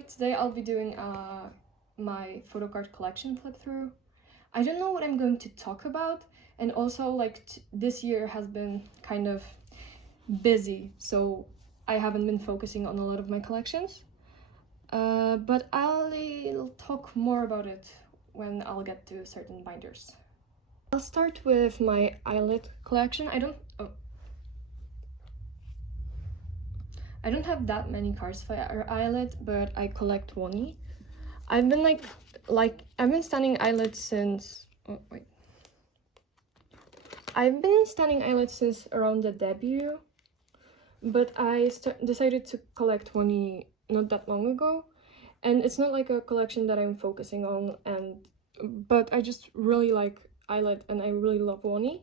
Hi, today I'll be doing my photocard collection flip through. I don't know what I'm going to talk about, and also like this year has been kind of busy, so I haven't been focusing on a lot of my collections. But I'll talk more about it when I'll get to certain binders. I'll start with my illit collection. I don't have that many cards for illit, but I collect one. I've been I've been studying illit since I've been studying illit since around the debut, but I decided to collect one not that long ago, and it's not like a collection that I'm focusing on, but I just really like illit and I really love one,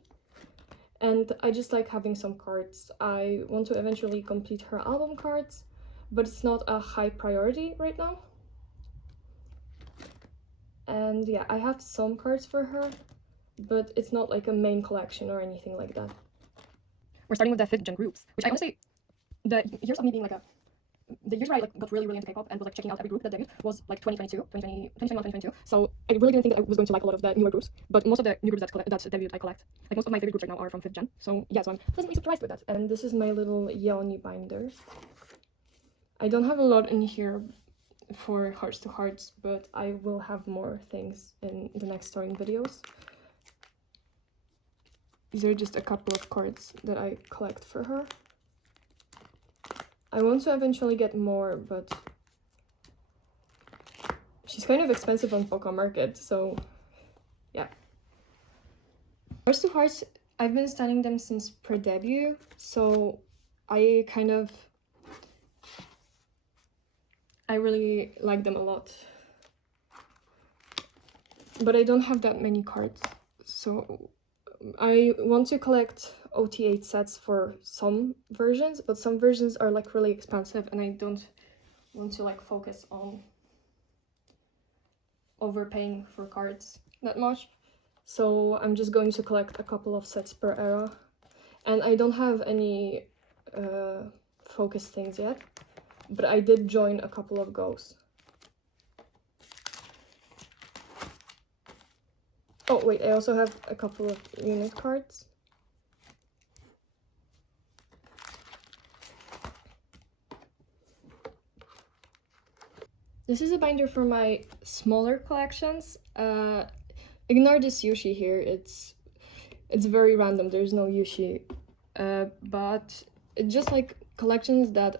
and I just like having some cards. I want to eventually complete her album cards, but it's not a high priority right now. And yeah, I have some cards for her, but it's not like a main collection or anything like that. We're starting with the 5th gen groups, which I honestly, the years of me being the years where I got really into K-pop and was checking out every group that debuted was 2022, 2020, 2021, 2022. So I really didn't think that I was going to like a lot of the newer groups, but most of the new groups that debuted I collect. Most of my favorite groups right now are from 5th gen. So yeah, so I'm pleasantly surprised with that. And this is my little Yeoni binder. I don't have a lot in here for hearts to hearts, but I will have more things in the next storing videos. These are just a couple of cards that I collect for her. I want to eventually get more, but she's kind of expensive on Poca Market, so yeah. Hearts to Hearts, I've been studying them since pre-debut, so I really like them a lot. But I don't have that many cards, so I want to collect OT8 sets for some versions, but some versions are really expensive and I don't want to focus on overpaying for cards that much. So I'm just going to collect a couple of sets per era. And I don't have any focus things yet, but I did join a couple of goes. Oh wait, I also have a couple of unit cards. This is a binder for my smaller collections. Ignore this Yushi here, it's very random, there's no Yushi. But it's just collections that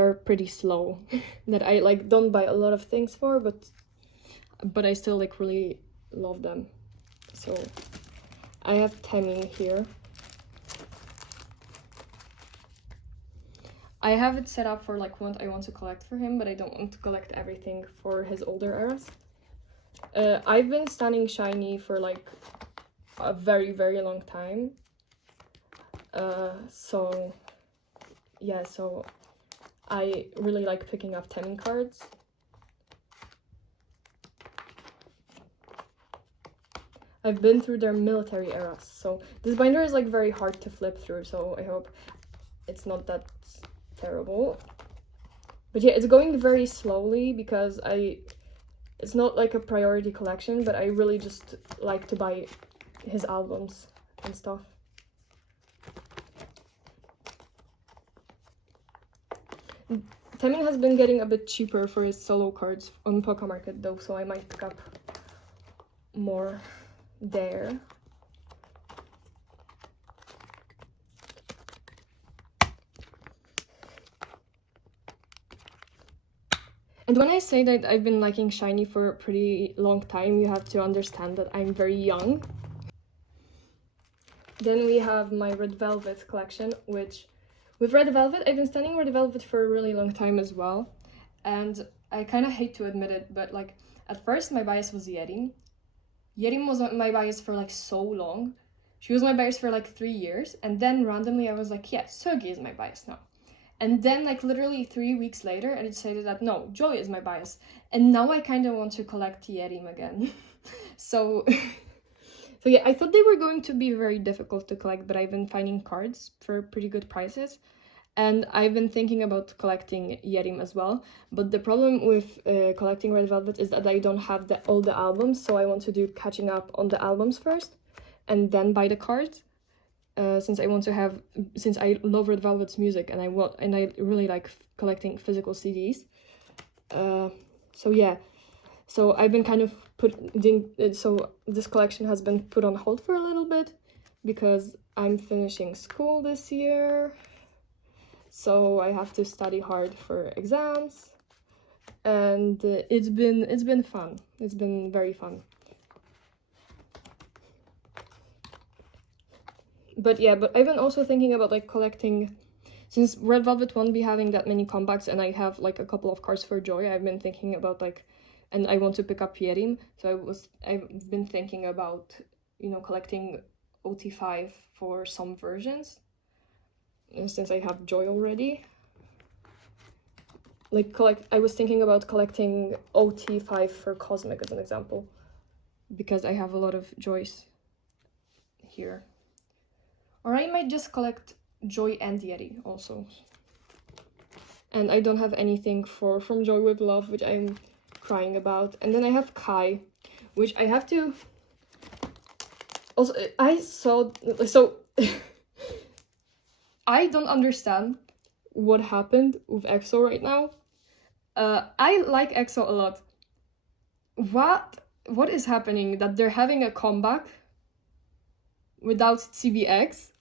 are pretty slow, that I don't buy a lot of things for, but I still really love them. So I have taemin here. I have it set up for what I want to collect for him, but I don't want to collect everything for his older eras. I've been stunning SHINee for a very, very long time. So yeah, so I really like picking up taemin cards. I've been through their military eras, so this binder is very hard to flip through, so I hope it's not that terrible. But yeah, it's going very slowly because it's not a priority collection, but I really just like to buy his albums and stuff. taemin has been getting a bit cheaper for his solo cards on Poca Market though, so I might pick up more there. And when I say that I've been liking SHINee for a pretty long time, you have to understand that I'm very young. Then we have my Red Velvet collection, which with Red Velvet, I've been studying Red Velvet for a really long time as well. And I kind of hate to admit it, but at first my bias was Yerim. Yerim was my bias for so long. She was my bias for 3 years, and then randomly I was yeah, Seoggi is my bias now. And then literally 3 weeks later I decided that no, Joy is my bias, and now I kind of want to collect Yerim again. So yeah, I thought they were going to be very difficult to collect, but I've been finding cards for pretty good prices, And I've been thinking about collecting Yerim as well, but the problem with collecting Red Velvet is that I don't have all the albums, so I want to do catching up on the albums first, and then buy the cards. Since I love Red Velvet's music, and I really like collecting physical CDs. So yeah, so I've been kind of so this collection has been put on hold for a little bit because I'm finishing school this year. So I have to study hard for exams, and it's been fun. It's been very fun. But yeah, but I've been also thinking about like collecting, since Red Velvet won't be having that many comebacks, and I have like a couple of cards for Joy. I've been thinking about like, and I want to pick up Yerim, so I've been thinking about, you know, collecting OT5 for some versions. Since I have Joy already, I was thinking about collecting OT5 for Cosmic as an example, because I have a lot of Joys here. Or I might just collect Joy and Yeti also. And I don't have anything from Joy with Love, which I'm crying about. And then I have Kai, which I have to also, I don't understand what happened with EXO right now. I like EXO a lot. What is happening that they're having a comeback without CBX?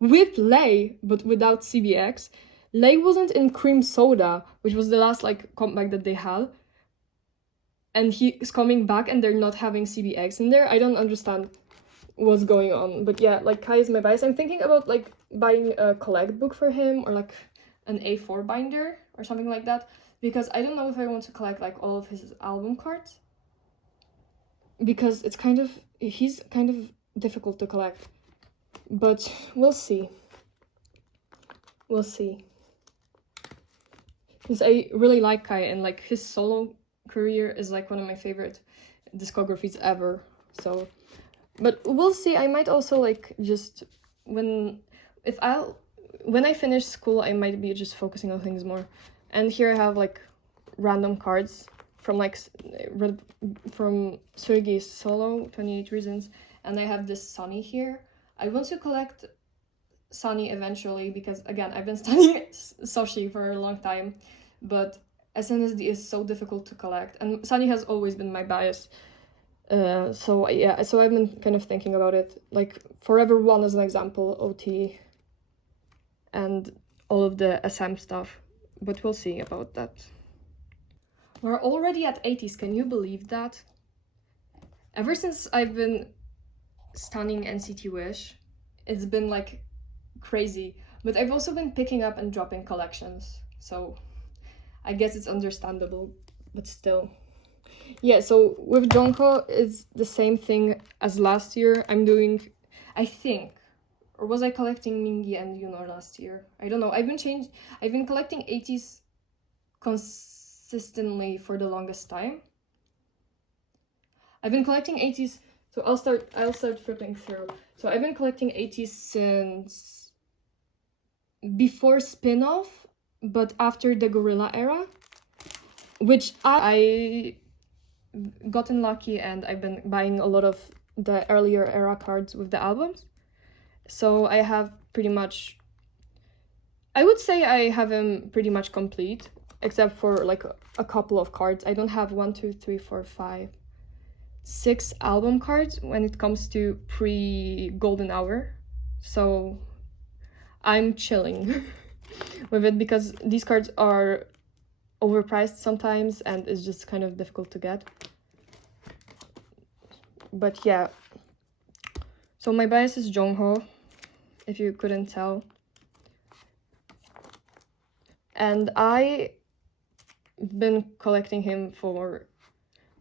With Lay, but without CBX. Lay wasn't in Cream Soda, which was the last like comeback that they had. And he is coming back and they're not having CBX in there. I don't understand what's going on. But yeah, like Kai is my bias. I'm thinking about like buying a collect book for him, or like an A4 binder or something like that, because I don't know if I want to collect like all of his album cards, because he's kind of difficult to collect. But we'll see. We'll see. Because I really like Kai, and like his solo career is like one of my favorite discographies ever. So, but we'll see. I might also like just when I finish school, I might be just focusing on things more. And here I have like random cards from from Suigi's solo 28 Reasons, and I have this Sunny here. I want to collect Sunny eventually, because again, I've been studying Soshi for a long time, but SNSD is so difficult to collect, and Sunny has always been my bias. So yeah, so I've been kind of thinking about it, like Forever One as an example, OT, and all of the SM stuff, but we'll see about that. We're already at ateez, can you believe that? Ever since I've been stunning NCT Wish, it's been like crazy, but I've also been picking up and dropping collections, so I guess it's understandable, but still. Yeah, so with Jongho, it's the same thing as last year. I'm doing, I think, or was I collecting Mingi and Yunor last year? I don't know. I've been collecting ateez consistently for the longest time. I've been collecting ateez, so I'll start flipping through. So I've been collecting ateez since before spin-off, but after the Gorilla era, which I gotten lucky, and I've been buying a lot of the earlier era cards with the albums. So I have pretty much, I would say I have them pretty much complete, except for like a couple of cards. I don't have 1, 2, 3, 4, 5, 6 album cards when it comes to pre-golden hour. So I'm chilling with it, because these cards are overpriced sometimes and it's just kind of difficult to get. But yeah, so my bias is Jongho, if you couldn't tell, and I've been collecting him for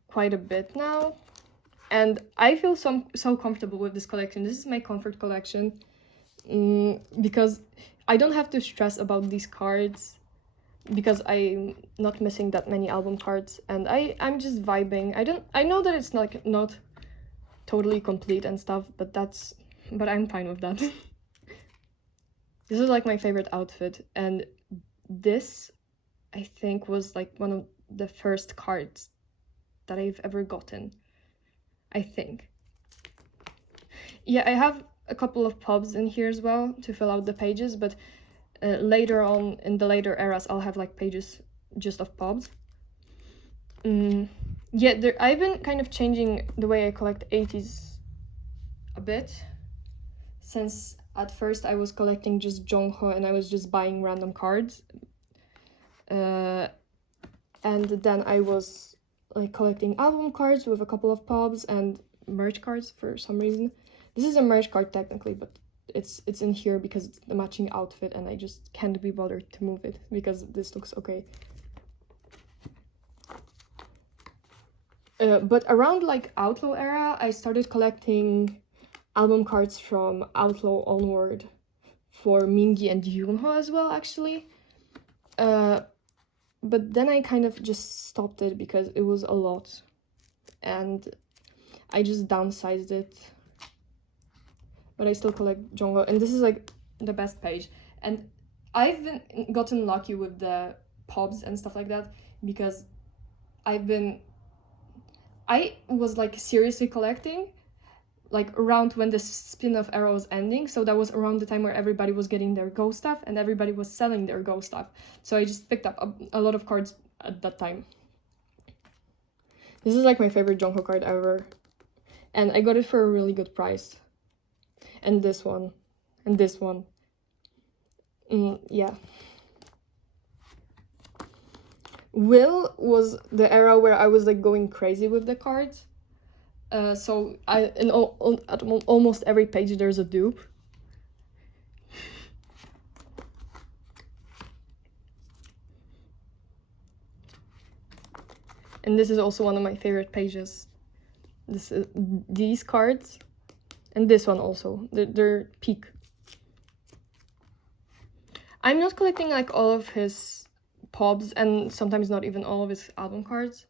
quite a bit now, and I feel so comfortable with this collection. This is my comfort collection, because I don't have to stress about these cards, because I'm not missing that many album cards, and I'm just vibing. I know that it's like not totally complete and stuff, but I'm fine with that. This is like my favorite outfit, and this I think was like one of the first cards that I've ever gotten, I think. Yeah, I have a couple of pubs in here as well to fill out the pages, but later on, in the later eras, I'll have like pages just of pubs. Yeah, I've been kind of changing the way I collect ateez a bit, since at first I was collecting just Jongho and I was just buying random cards. And then I was like collecting album cards with a couple of pubs and merch cards for some reason. This is a merch card technically, but it's in here because it's the matching outfit and I just can't be bothered to move it because this looks okay. But around like Outlaw era, I started collecting album cards from Outlaw onward for Mingi and Yoonho as well, actually. But then I kind of just stopped it because it was a lot and I just downsized it. But I still collect Jongho, and this is like the best page. And I've gotten lucky with the pubs and stuff like that because I was like seriously collecting like around when the spin-off era was ending, so that was around the time where everybody was getting their Go stuff and everybody was selling their Go stuff, so I just picked up a lot of cards at that time. This is like my favorite Jongho card ever, and I got it for a really good price. And this one, and this one. Yeah. Will was the era where I was like going crazy with the cards. So at almost every page there's a dupe. And this is also one of my favorite pages. These cards, and this one also. They're peak. I'm not collecting like all of his pubs and sometimes not even all of his album cards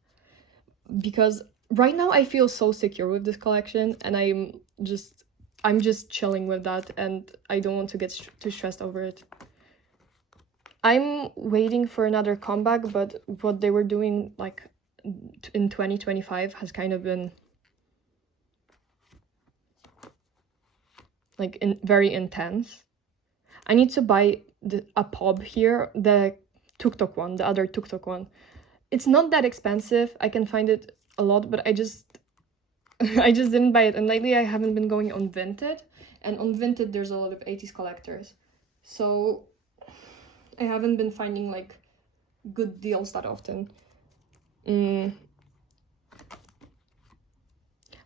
because right now I feel so secure with this collection and I'm just chilling with that and I don't want to get too stressed over it. I'm waiting for another comeback, but what they were doing like in 2025 has kind of been like very intense. I need to buy a pub here, the tuk-tuk one, the other tuk-tuk one. It's not that expensive. I can find it a lot, but I just didn't buy it. And lately I haven't been going on Vinted, and on Vinted there's a lot of ateez collectors, so I haven't been finding like good deals that often.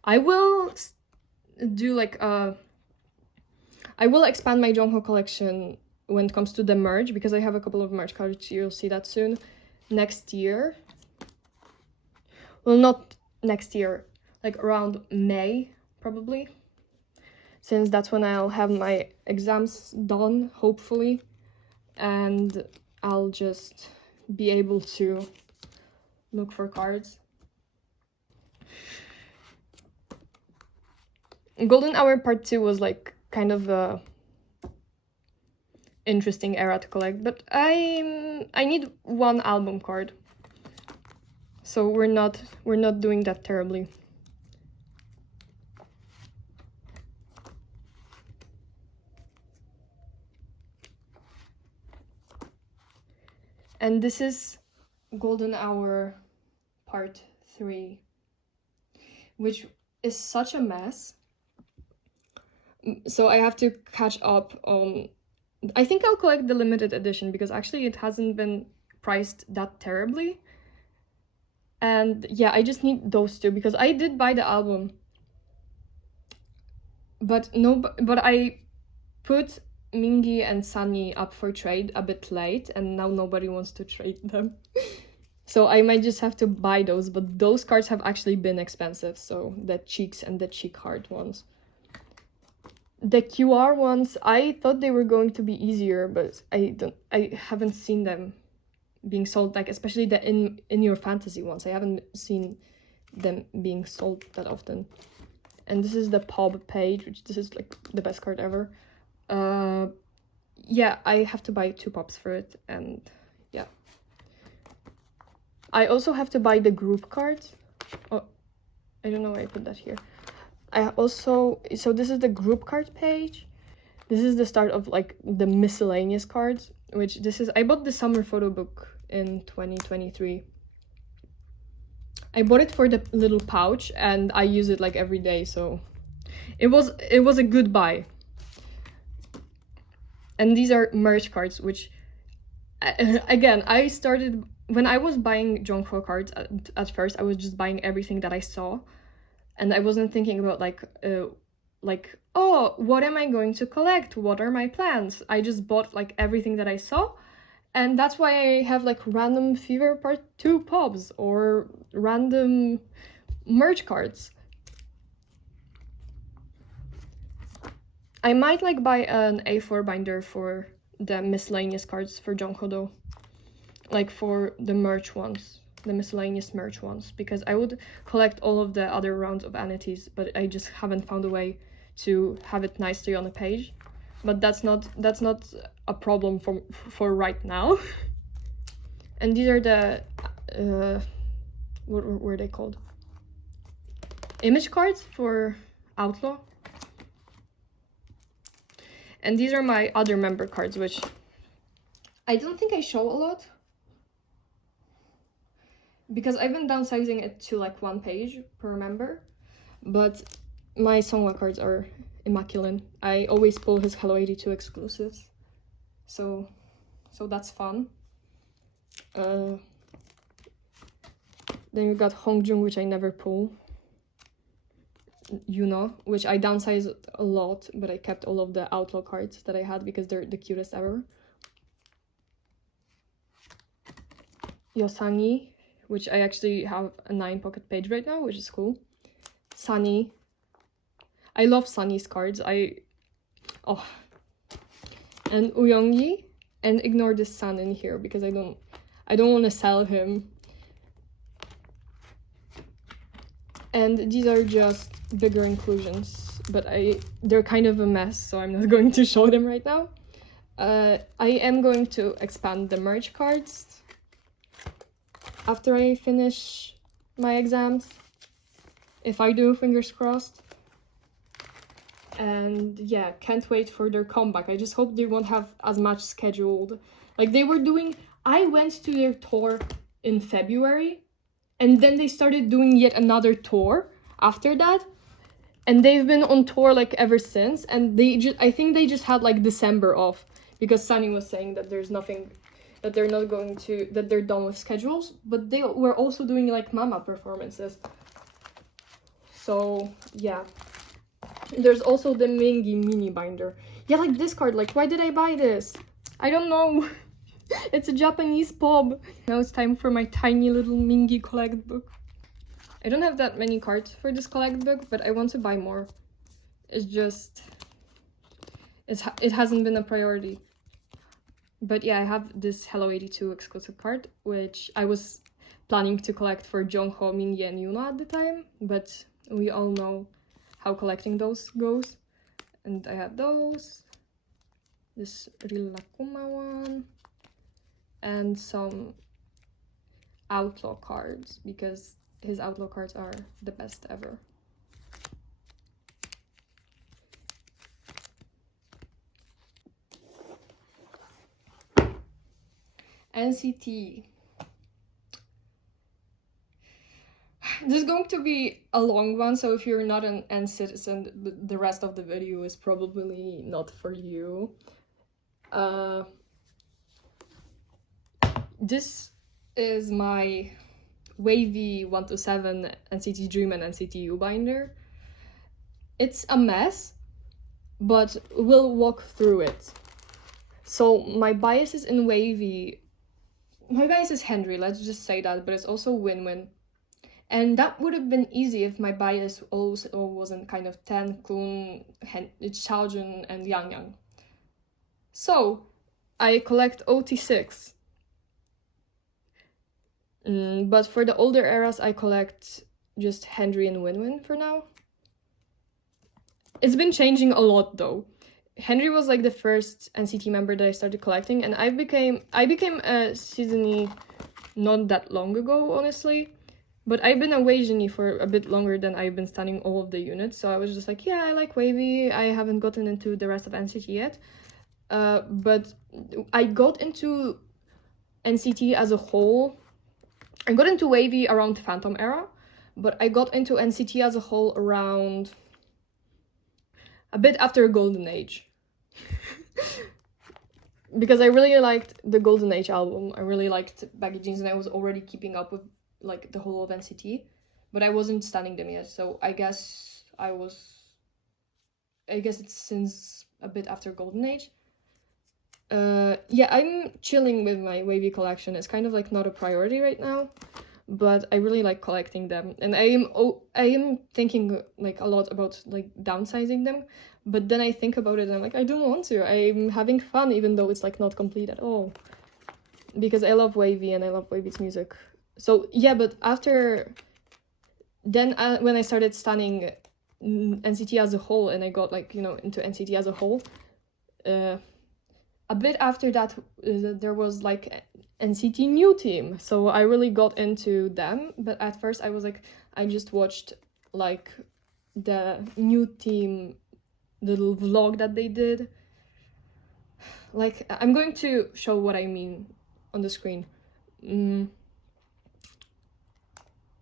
I will do like I will expand my Jongho collection when it comes to the merch, because I have a couple of merch cards. You'll see that soon. Next year. Well, not next year, like around May, probably. Since that's when I'll have my exams done, hopefully. And I'll just be able to look for cards. Golden Hour Part 2 was like kind of a interesting era to collect, but I need one album card, so we're not doing that terribly. And this is Golden Hour Part 3, which is such a mess. So I have to catch up on... I think I'll collect the limited edition, because actually it hasn't been priced that terribly. And yeah, I just need those two, because I did buy the album. But I put Mingi and Sunny up for trade a bit late, and now nobody wants to trade them. So I might just have to buy those, but those cards have actually been expensive, so the cheeks and the cheek heart ones. The QR ones, I thought they were going to be easier, but I haven't seen them being sold, like especially the in your fantasy ones. I haven't seen them being sold that often. And this is the pub page, which this is like the best card ever. yeah, I have to buy 2 pops for it, and yeah. I also have to buy the group cards. Oh, I don't know why I put that here. I also, so this is the group card page. This is the start of like the miscellaneous cards, which this is, I bought the summer photo book in 2023. I bought it for the little pouch and I use it like every day, so it was a good buy. And these are merch cards, which again, I started when I was buying Jongho cards at first. I was just buying everything that I saw, and I wasn't thinking about like oh, what am I going to collect? What are my plans? I just bought like everything that I saw, and that's why I have like random Fever Part 2 pops or random merch cards. I might like buy an A4 binder for the miscellaneous cards for Jongho though, like for the merch ones, the miscellaneous merch ones, because I would collect all of the other rounds of ateez, but I just haven't found a way to have it nicely on a page. But that's not a problem for right now. And these are the what were they called? Image cards for Outlaw. And these are my other member cards, which I don't think I show a lot, because I've been downsizing it to like 1 page per member. But my Songwa cards are immaculate. I always pull his Hello 82 exclusives, so that's fun. Then we got Hongjung, which I never pull. Yuna, which I downsized a lot, but I kept all of the Outlaw cards that I had because they're the cutest ever. Yosangi, which I actually have a 9 pocket page right now, which is cool. Sunny. I love Sunny's cards. And Uyongyi, and ignore this sun in here because I don't want to sell him. And these are just bigger inclusions, but they're kind of a mess, so I'm not going to show them right now. I am going to expand the merch cards after I finish my exams. If I do, fingers crossed. And yeah, can't wait for their comeback. I just hope they won't have as much scheduled. Like they were doing, I went to their tour in February, and then they started doing yet another tour after that. And they've been on tour like ever since. And I think they just had like December off, because Sunny was saying that there's nothing, that they're not going to, that they're done with schedules. But they were also doing like Mama performances. So yeah. There's also the Mingi mini binder. Yeah, like this card, like why did I buy this? I don't know. It's a Japanese pop. Now it's time for my tiny little Mingi collect book. I don't have that many cards for this collect book, but I want to buy more. It's just, it hasn't been a priority. But yeah, I have this Hello 82 exclusive card, which I was planning to collect for Jongho, Mingi, and Yuna at the time, but we all know how collecting those goes. And I have those, this Rilakuma one, and some Outlaw cards, because his Outlaw cards are the best ever. NCT. This is going to be a long one, so if you're not an N citizen, the rest of the video is probably not for you. This is my wavy 127 NCT Dream and NCT U binder. It's a mess, but we'll walk through it. So my bias is in wavy. My bias is Henry, let's just say that, but it's also Win-Win. And that would have been easy if my bias also wasn't kind of Ten, Kun, Xiaojun, and Yang Yang. So I collect OT6. But for the older eras, I collect just Henry and Win-Win for now. It's been changing a lot though. Henry was like the first NCT member that I started collecting, and I became a seasonee not that long ago, honestly. But I've been a wayv for a bit longer than I've been studying all of the units, so I was just like, yeah, I like wavy. I haven't gotten into the rest of NCT yet. But I got into NCT as a whole. I got into wavy around Phantom era, but I got into NCT as a whole around a bit after Golden Age. Because I really liked the Golden Age album. I really liked Baggy Jeans, and I was already keeping up with like the whole of NCT, but I wasn't studying them yet. So I guess it's since a bit after Golden Age. Yeah, I'm chilling with my wavy collection. It's kind of like not a priority right now, but I really like collecting them, and I am thinking like a lot about like downsizing them, but then I think about it and I'm like, I don't want to. I'm having fun even though it's like not complete at all, because I love wavy and I love wavy's music. So yeah, but after then when I started studying NCT as a whole, and I got like, you know, into NCT as a whole, a bit after that there was like NCT new team, so I really got into them. But at first I was like, I just watched like the new team little vlog that they did. Like, I'm going to show what I mean on the screen.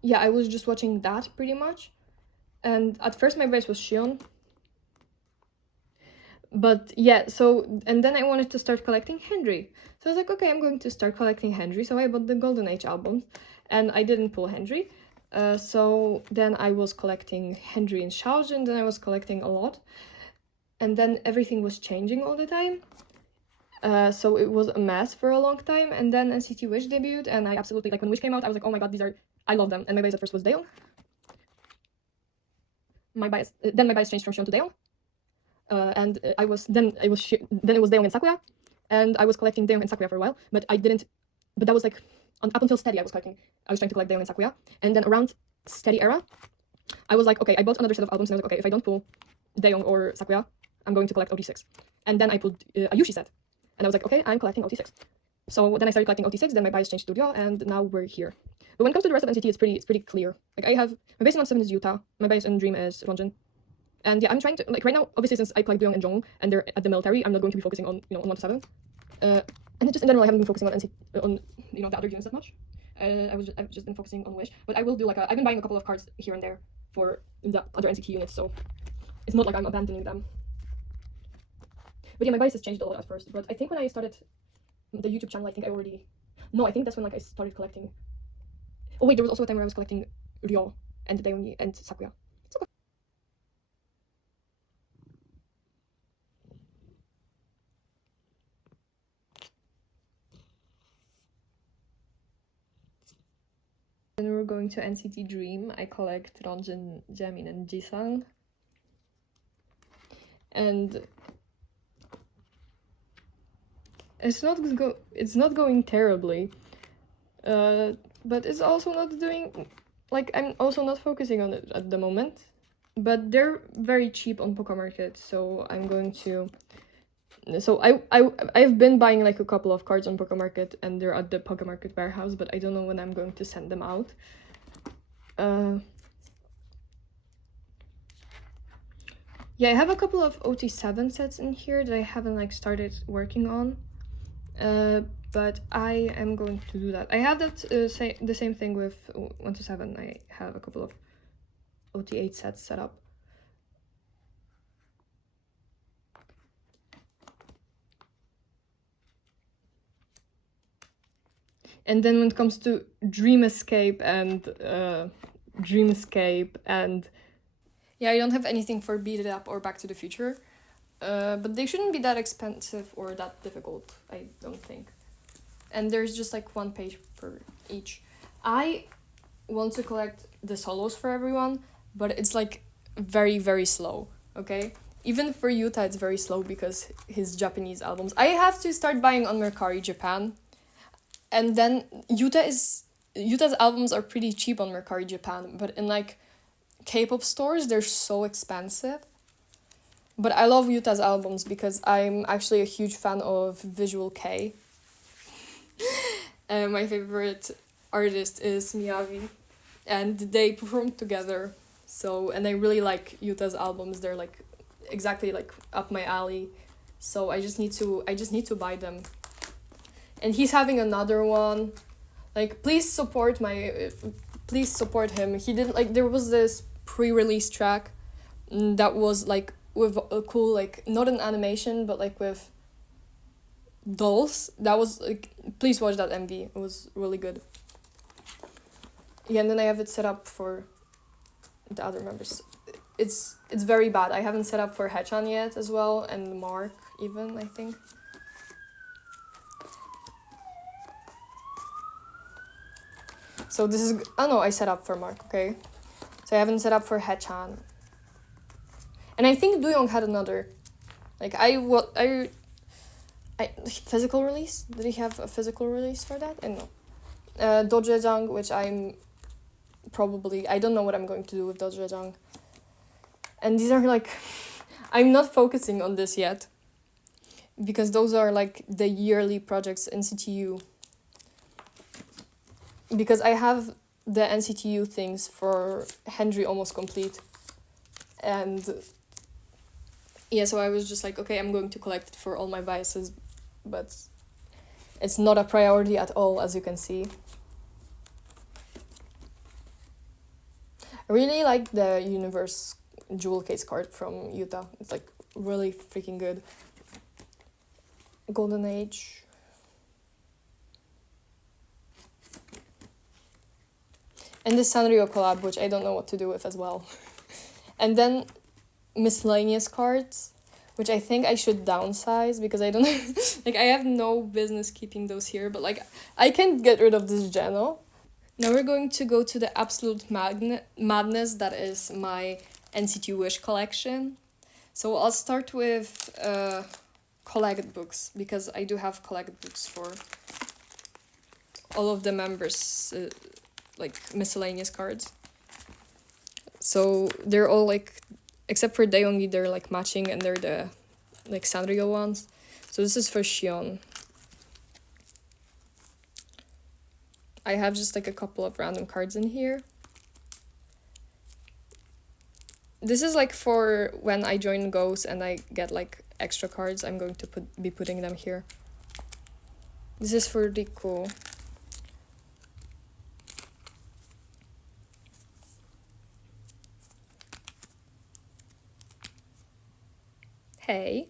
Yeah, I was just watching that pretty much, and at first my base was Shion. But yeah, so, and then I wanted to start collecting Henry. So I was like, okay, I'm going to start collecting Henry. So I bought the Golden Age albums, and I didn't pull Henry. So then I was collecting Henry and Xiaojun, then I was collecting a lot. And then everything was changing all the time. So it was a mess for a long time. And then NCT Wish debuted, and I absolutely, like, when Wish came out, I was like, oh my god, I love them. And my bias at first was Daeon. Then my bias changed from Shion to Daeon. Then it was Daeon and Sakuya, and I was collecting Daeon and Sakuya for a while, but that was like up until Steady I was trying to collect Daeon and Sakuya, and then around Steady era I was like, okay, I bought another set of albums, and I was like, okay, if I don't pull Daeon or Sakuya, I'm going to collect OT6. And then I pulled a Yushi set, and I was like, okay, I'm collecting OT6. So then I started collecting OT6, then my bias changed to Ryo, and now we're here. But when it comes to the rest of NCT, it's pretty clear. Like, I have my base in 7 is Yuta, my base in Dream is Ronjin. And yeah, I'm trying to, like, right now, obviously, since I collect Doyoung and Jong, and they're at the military, I'm not going to be focusing on, you know, on 1 to 7. And just in general, I haven't been focusing on you know, the other units that much. I've just been focusing on Wish, but I will do like I've been buying a couple of cards here and there for the other NCT units, so it's not like I'm abandoning them. But yeah, my bias has changed a lot at first, but I think when I started the YouTube channel, I think that's when like I started collecting. Oh wait, there was also a time where I was collecting Ryo and Daeon and Sakuya. Then we're going to NCT Dream. I collect Ronjin, Jaemin, and Jisung. And it's not going terribly. But it's also not doing, like, I'm also not focusing on it at the moment. But they're very cheap on Poké Market, so I'm going to. So I've been buying like a couple of cards on Poké Market, and they're at the Poké Market warehouse, but I don't know when I'm going to send them out. Yeah, I have a couple of OT7 sets in here that I haven't like started working on, but I am going to do that. I have that the same thing with 1 to 7. I have a couple of OT8 sets set up. And then when it comes to Dream Escape and yeah, I don't have anything for Beat It Up or Back to the Future, but they shouldn't be that expensive or that difficult, I don't think. And there's just like 1 page per each. I want to collect the solos for everyone, but it's like very, very slow, okay? Even for Yuta, it's very slow because his Japanese albums. I have to start buying on Mercari Japan. And then Yuta's albums are pretty cheap on Mercari Japan, but in like K-pop stores, they're so expensive. But I love Yuta's albums because I'm actually a huge fan of Visual K. And my favorite artist is Miyavi. And they performed together. So, and I really like Yuta's albums. They're like exactly like up my alley. So I just need to buy them. And he's having another one. Like, please support him. He did, like, there was this pre-release track that was like with a cool, like, not an animation, but like with dolls. That was like, please watch that MV. It was really good. Yeah, and then I have it set up for the other members. It's very bad. I haven't set up for Hechan yet as well, and Mark even, I think. So this is, oh no, I set up for Mark, okay? So I haven't set up for Hechan. And I think Doyoung had another. Like, physical release? Did he have a physical release for that? I don't know. Dojejang, which I don't know what I'm going to do with Dojejang. And these are like, I'm not focusing on this yet. Because those are like the yearly projects in CTU. Because I have the NCTU things for Henry almost complete. And yeah, so I was just like, okay, I'm going to collect it for all my biases. But it's not a priority at all, as you can see. I really like the Universe jewel case card from Yuta. It's like really freaking good. Golden Age. And this Sanrio collab, which I don't know what to do with as well. And then miscellaneous cards, which I think I should downsize because I don't like, I have no business keeping those here, but like I can get rid of this Geno. Now we're going to go to the absolute madness that is my NCT Wish collection. So I'll start with collect books because I do have collect books for all of the members, like miscellaneous cards. So they're all like, except for Daeongi, they're like matching and they're the like Sanrio ones. So this is for Shion. I have just like a couple of random cards in here. This is like for when I join Ghost and I get like extra cards. I'm going to be putting them here. This is for Riku. Hey.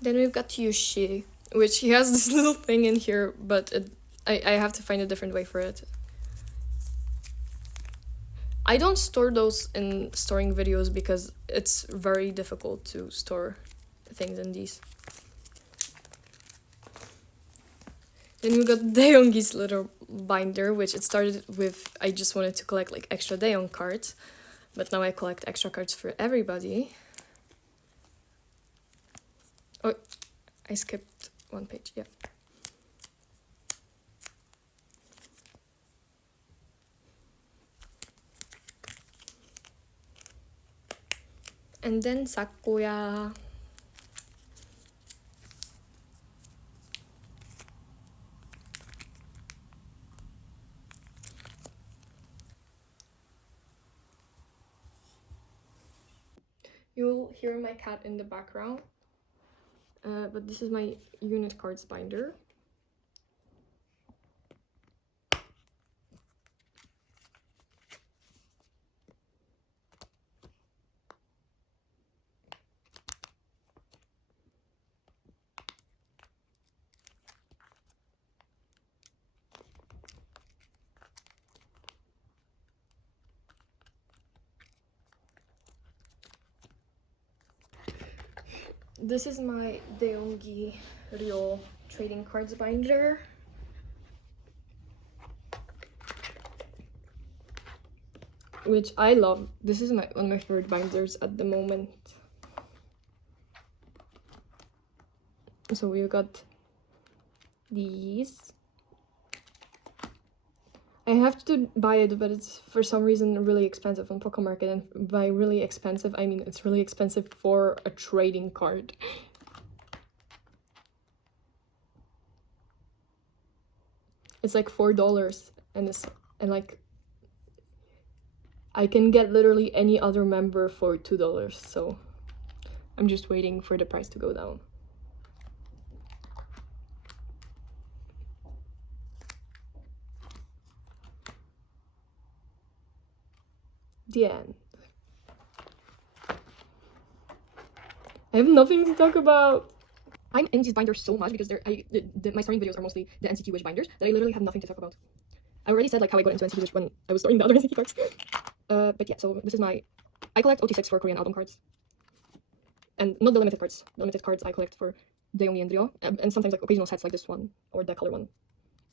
Then we've got Yushi, which he has this little thing in here, but I have to find a different way for it. I don't store those in storing videos because it's very difficult to store things in these. Then we got Daeongi's little binder, which it started with I just wanted to collect like extra Daeong cards, but now I collect extra cards for everybody. Oh, I skipped one page, yeah. And then Sakuya. You'll hear my cat in the background. But this is my unit cards binder. This is my Daeongi Ryo trading cards binder. Which I love. This is one of my favorite binders at the moment. So we've got these. I have to buy it, but it's for some reason really expensive on Poké Market, and by really expensive, I mean it's really expensive for a trading card. It's like $4, and like I can get literally any other member for $2, so I'm just waiting for the price to go down. The end. I have nothing to talk about. I'm in these binders so much because my starting videos are mostly the h2h binders that I literally have nothing to talk about. I already said like how I got into h2h when I was storing the other NCT cards. But yeah, so this is I collect OT6 for Korean album cards. And not the limited cards. The limited cards I collect for Daeongi and Ryo. And sometimes like occasional sets like this one or the color one.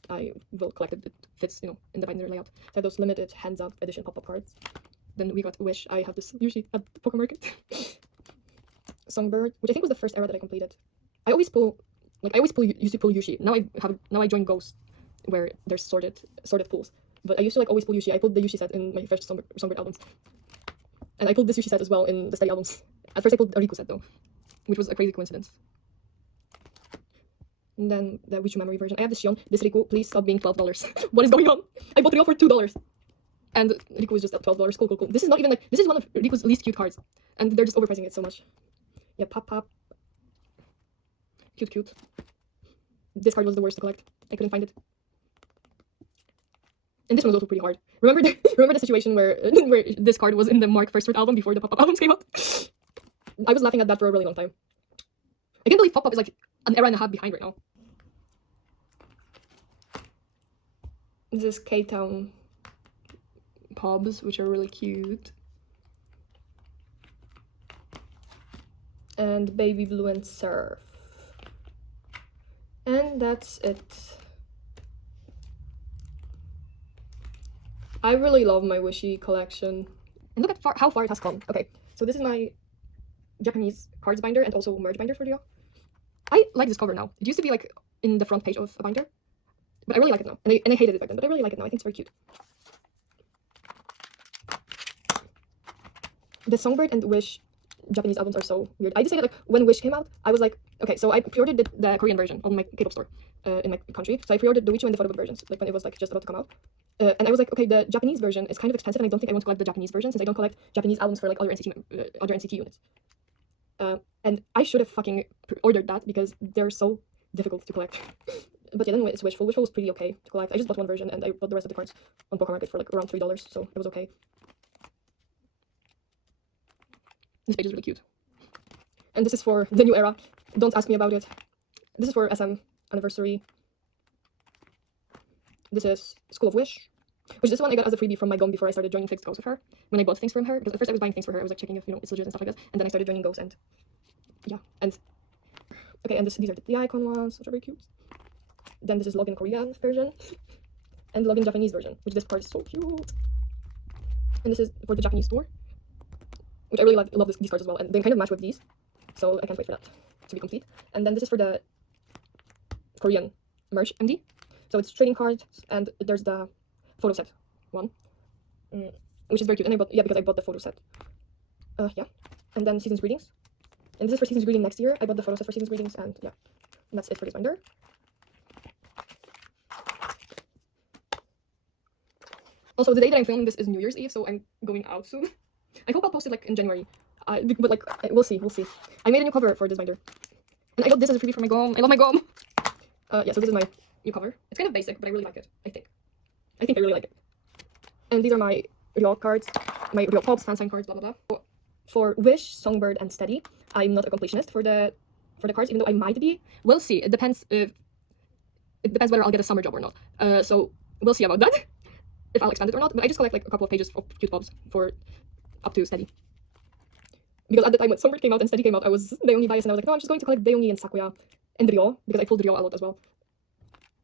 I will collect it. It fits, in the binder layout. So I have those limited hands-up edition pop-up cards. Then we got Wish. I have this Yushi at the Poké Market. Songbird, which I think was the first era that I completed. I always used to pull Yushi. Now I join Ghost, where there's sorted pulls. But I used to like always pull Yushi. I pulled the Yushi set in my first Songbird albums. And I pulled this Yushi set as well in the Steady albums. At first I pulled a Riku set though, which was a crazy coincidence. And then the Wichu memory version. I have this Shion. This Riku, please stop being $12. What is going on? I bought Ryo for $2. And Riku was just at $12. Cool. This is not even like, this is one of Riku's least cute cards. And they're just overpricing it so much. Yeah, Pop. Cute. This card was the worst to collect. I couldn't find it. And this one was also pretty hard. Remember the situation where this card was in the Mark First Word album before the pop-up albums came out? I was laughing at that for a really long time. I can't believe pop-up is like an era and a half behind right now. This is K-Town Pobs, which are really cute. And Baby Blue and Surf. And that's it. I really love my Wishy collection. And look at how far it has come. Okay, so this is my Japanese cards binder and also merge binder for Ryo. I like this cover now. It used to be like in the front page of a binder, but I really like it now. And I hated it back then, but I really like it now. I think it's very cute. The Songbird and Wish Japanese albums are so weird. I decided like when Wish came out, I was like, okay, so I pre-ordered the Korean version on my K-pop store in my country. So I pre-ordered the Wichu and the photobook versions, like when it was like just about to come out. And I was like, okay, the Japanese version is kind of expensive, and I don't think I want to collect the Japanese version since I don't collect Japanese albums for like other NCT units. And I should have fucking ordered that because they're so difficult to collect. But yeah, then it's Wishful. Wishful was pretty okay to collect. I just bought one version and I bought the rest of the cards on Poké Market for like around $3, so it was okay. This page is really cute. And this is for the new era. Don't ask me about it. This is for SM anniversary. This is School of Wish, which this one I got as a freebie from my gom before I started joining fixed goes with her. When I bought things from her, because at first I was buying things for her, I was like checking if it's legit and stuff like that, and then I started joining goes and yeah. And okay, and these are the icon ones, which are very cute. Then this is login Korean version and login Japanese version, which this part is so cute. And this is for the Japanese store, which I really love these cards as well, and they kind of match with these, so I can't wait for that to be complete. And then this is for the Korean merch MD. So it's trading cards, and there's the photo set one, which is very cute. And because I bought the photo set. Yeah. And then Season's Greetings. And this is for Season's Greeting next year. I bought the photo set for Season's Greetings, and yeah. And that's it for this binder. Also, the day that I'm filming this is New Year's Eve, so I'm going out soon. I hope I'll post it like in January. But like, we'll see. I made a new cover for this binder. And I got this as a freebie for my gom. I love my gom. Yeah, so this is my new cover. It's kind of basic, but I really like it. I think I really like it. And these are my Ryo cards, my Ryo Pops, fan sign cards, blah blah blah. For Wish, Songbird, and Steady, I'm not a completionist for the cards, even though I might be. We'll see. It depends whether I'll get a summer job or not. So we'll see about that. If I'll expand it or not. But I just collect like a couple of pages of cute pops for up to Steady. Because at the time when Songbird came out and Steady came out, I was Daeongi biased, and I was like, no, I'm just going to collect Daeongi and Sakuya and Ryo, because I pulled Ryo a lot as well.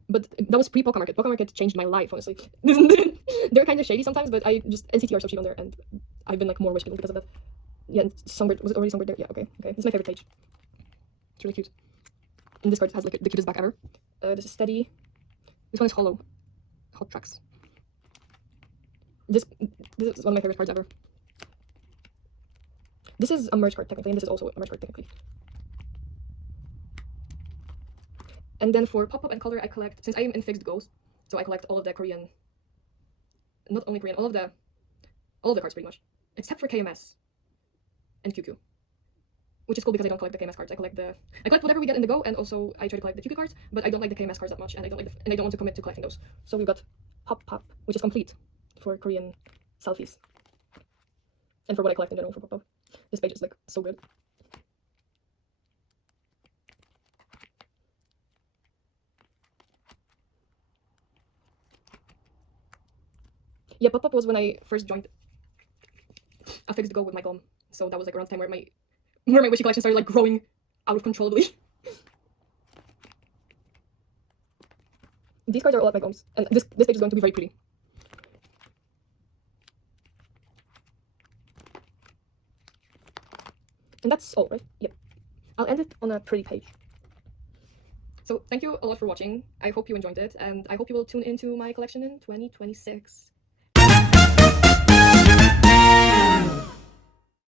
But that was pre-Poké Market. Poké Market changed my life, honestly. They're kind of shady sometimes, but NCT are so cheap on there, and I've been like more Wish people because of that. Yeah, and Songbird, was it already Songbird there? Yeah, okay. This is my favorite page. It's really cute. And this card has like the cutest back ever. This is Steady. This one is hollow. Hot Tracks. This is one of my favorite cards ever. This is a merge card technically, and this is also a merge card technically. And then for pop-up and color, I collect, since I am in fixed goals, so I collect all of the Korean, not only Korean, all of the cards pretty much, except for KMS and QQ, which is cool because I don't collect the KMS cards. I collect whatever we get in the go, and also I try to collect the QQ cards, but I don't like the KMS cards that much, and I don't want to commit to collecting those. So we've got Pop, which is complete for Korean selfies, and for what I collect in general for Pop. This page is like so good. Yeah, Pop was when I first joined a fixed go with my mom, so that was like around the time where my wishy collection started like growing out of controllably. These cards are all at my mom's, and this page is going to be very pretty. And that's all, right? Yep. I'll end it on a pretty page. So thank you a lot for watching. I hope you enjoyed it, and I hope you will tune into my collection in 2026.